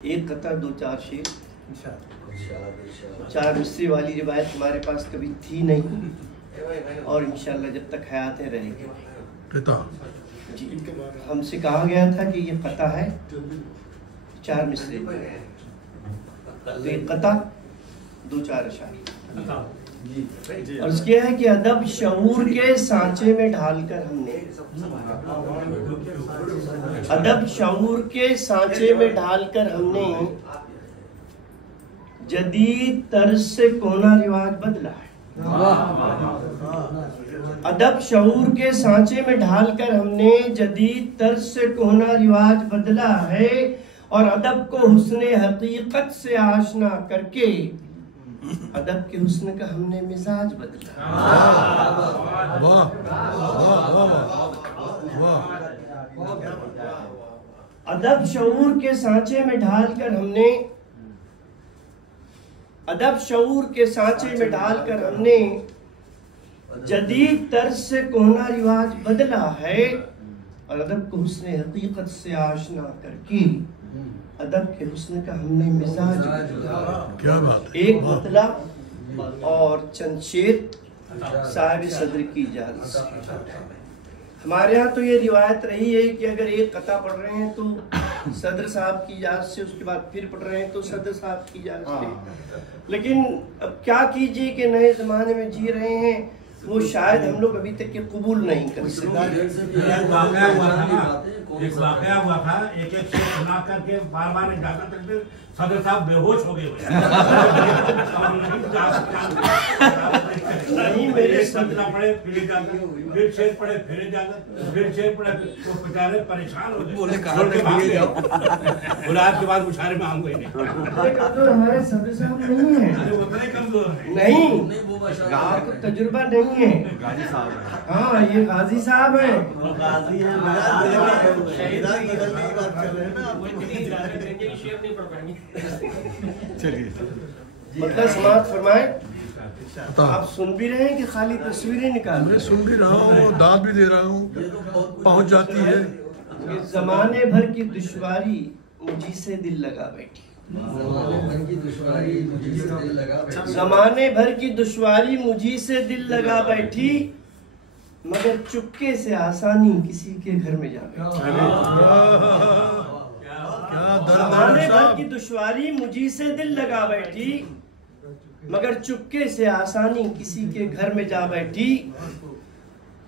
एक कता दो चार शेर, चार मिसरे वाली रिवायत हमारे पास कभी थी नहीं और इंशाल्लाह जब तक हयात है रहेगी। जी, हमसे कहा गया था कि ये कता है चार मिसरे, तो एक कता दो चार अशार। और उसके है कि अदब शऊर के सांचे में ढालकर हमने, अदब शऊर के सांचे में ढालकर हमने जदीद तर्ज से कोना रिवाज बदला है। अदब शऊर के सांचे में ढालकर हमने जदीद तर्ज से कोना रिवाज बदला है और अदब को हुस्ने हकीकत से आशना करके अदब के हुस्न का हमने मिजाज बदला। अदब शऊर के सांचे में ढालकर हमने, अदब शऊर के सांचे में ढालकर हमने जदीद तर्ज से कोना रिवाज बदला है और अदब को हुस्ने हकीकत से आशना करके अदब के हुस्न का हमने मिजाज। क्या बात है। एक मतला और चंद शेर साहिब सदर की इजाजत से। हमारे यहाँ तो ये रिवायत रही है कि अगर एक कता पढ़ रहे हैं तो सदर साहब की इजाजत से, उसके बाद फिर पढ़ रहे हैं तो सदर साहब की इजाजत से। लेकिन अब क्या कीजिए कि नए जमाने में जी रहे हैं, वो शायद हम लोग अभी तक के कबूल नहीं कर सकते। एक वाकया हुआ था, एक एक शेर सुना करके बार बार इजाजत करते सदर साहब बेहोश हो गए। नहीं मेरे सदर पड़े फिर इजाजत, फिर शेर पड़े फिर इजाजत, फिर शेर पड़े, तो बेचारे परेशान हो गए। गुलाब के बाद मुशारे में हम गए तो हमारे सदर साहब नहीं है, अरे वो बड़े कमजोर है। नहीं आपको तजुर्बा नहीं है। गाजी साहब है। हाँ ये गाजी साहब है। गाजी है, मतलब समाप्त फरमाए। आप सुन भी रहे हैं कि खाली तस्वीरें निकाल? मैं सुन भी रहा हूँ, दाद भी दे रहा हूँ, पहुँच जाती है। जमाने भर की दुश्वारी मुझी से दिल लगा बैठी, जमाने भर की दुश्वारी मुझी से दिल लगा बैठी, मगर चुपके से आसानी किसी के घर में जा बैठी। जमाने भर की दुश्वारी मुझी से दिल लगा बैठी, मगर चुपके से आसानी किसी के घर में जा बैठी।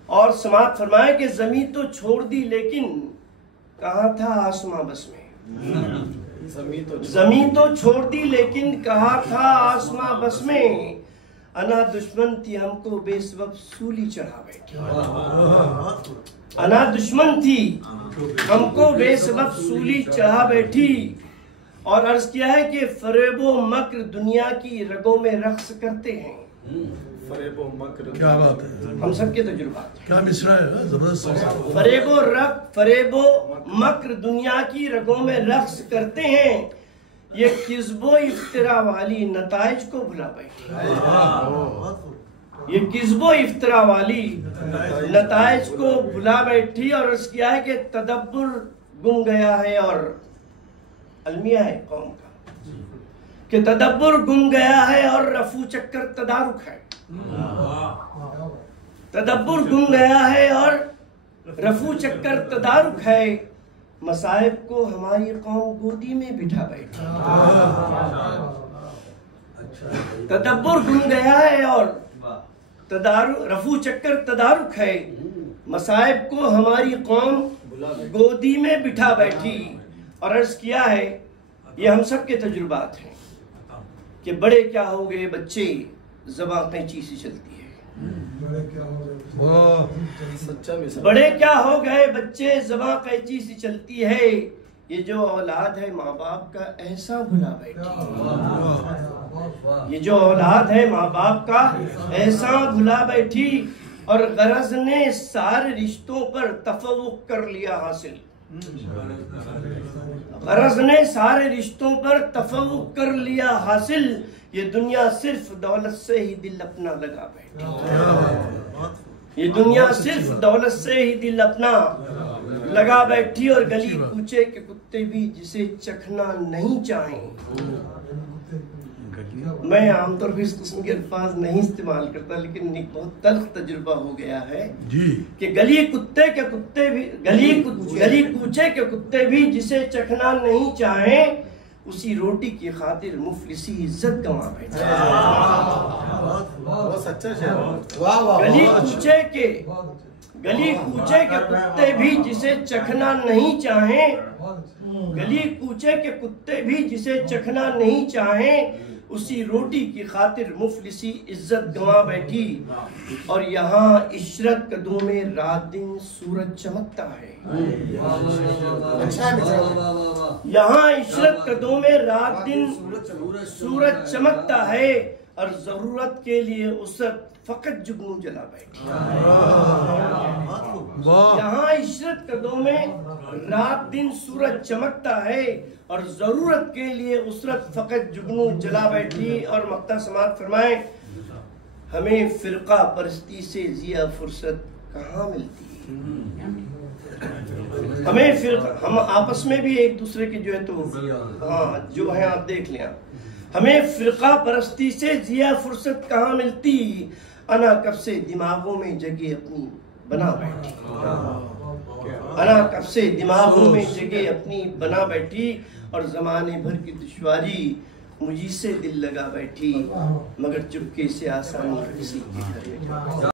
और समाप्त फरमाए कि जमीन तो छोड़ दी लेकिन कहाँ था आसमां बस में। जमीन तो छोड़ दी लेकिन कहा था आसमां बस में, अना दुश्मन थी हमको बेसबब सूली चढ़ा बैठी। अना दुश्मन थी हमको बेसबब सूली चढ़ा बैठी। और अर्ज किया है कि फरेबो मक्र दुनिया की रगों में रक्स करते हैं। फरेबो मक्र, क्या बात है, हम सबके तजुर्बा। क्या मिसरा है, जबरदस्त। फरेबो मक्र दुनिया की रगों में रक्स करते हैं, ये किस्बो इफ्तिरा वाली नताइज को भुला बैठी। ये किस्बो इफ्तिरा वाली नताइज को भुला बैठी। और उसकी किया है कि तदब्बुर गुम गया है, और अलमिया है कौम का कि तदब्बुर गुम गया है और रफू चक्कर तदारुक है। तदब्बुर गुम गया है और रफू चक्कर तदारुक है, मसाइब को हमारी कौम गोदी में बिठा बैठी। तदब्बुर गुम गया है और रफू चक्कर तदारुक है, मसाइब को हमारी कौम गोदी में बिठा बैठी। और अर्ज किया है, ये हम सब के तजुर्बात हैं कि बड़े क्या हो गए बच्चे ज़बां कैंची से चलती है। बड़े क्या हो गए बच्चे ज़बां कैंची से चलती है, ये जो औलाद है माँ बाप का ऐसा भुला बैठी। ये जो औलाद है माँ बाप का ऐसा भुला बैठी। और गरज ने सारे रिश्तों पर तफव्वुक कर लिया हासिल, गरज ने सारे रिश्तों पर तफव्वुक कर लिया हासिल, ये दुनिया सिर्फ दौलत से ही दिल अपना लगा बैठी। ये दुनिया सिर्फ दौलत से ही दिल अपना लगा बैठी और गली कूचे के कुत्ते कुत्ते भी जिसे चखना नहीं चाहें। मैं आमतौर पर इस किस्म के अल्फाज नहीं इस्तेमाल करता, लेकिन एक बहुत तल्ख तजुर्बा हो गया है जी कि गली कूचे के कुत्ते भी जिसे चखना नहीं चाहें, उसी रोटी की खातिर मुफलिसी इज्जत गंवा बैठे। बहुत सच्चा शेर। गली कूचे के कुत्ते भी जिसे चखना नहीं चाहें, गली कूचे के कुत्ते भी जिसे चखना नहीं चाहें, उसी रोटी की खातिर मुफलिसी इज्जत गंवा बैठी। और यहाँ इशरत कदों में रात दिन सूरज चमकता है। यहाँ इशरत कदों में रात दिन सूरज चमकता है, और जरूरत के लिए उसरत फकत जुगनू जला बैठी। यहाँ इशरत कदों में रात दिन सूरज चमकता है, और जरूरत के लिए उसरत फकत जुगनू जला बैठी। और मक्ता समात फरमाए, हमें फिरका परस्ती से जिया फुर्सत कहाँ मिलती है। हमें फिरका, हम आपस में भी एक दूसरे के जो है तो हाँ जो है आप देख लें आप, हमें फिरका परस्ती से जिया फुर्सत कहाँ मिलती, अना कब से दिमागों में जगह अपनी बना बैठी। अना कब से दिमागों में जगह अपनी बना बैठी, और जमाने भर की दुश्वारी मुझी से दिल लगा बैठी, मगर चुपके से आसानी किसी के घर में।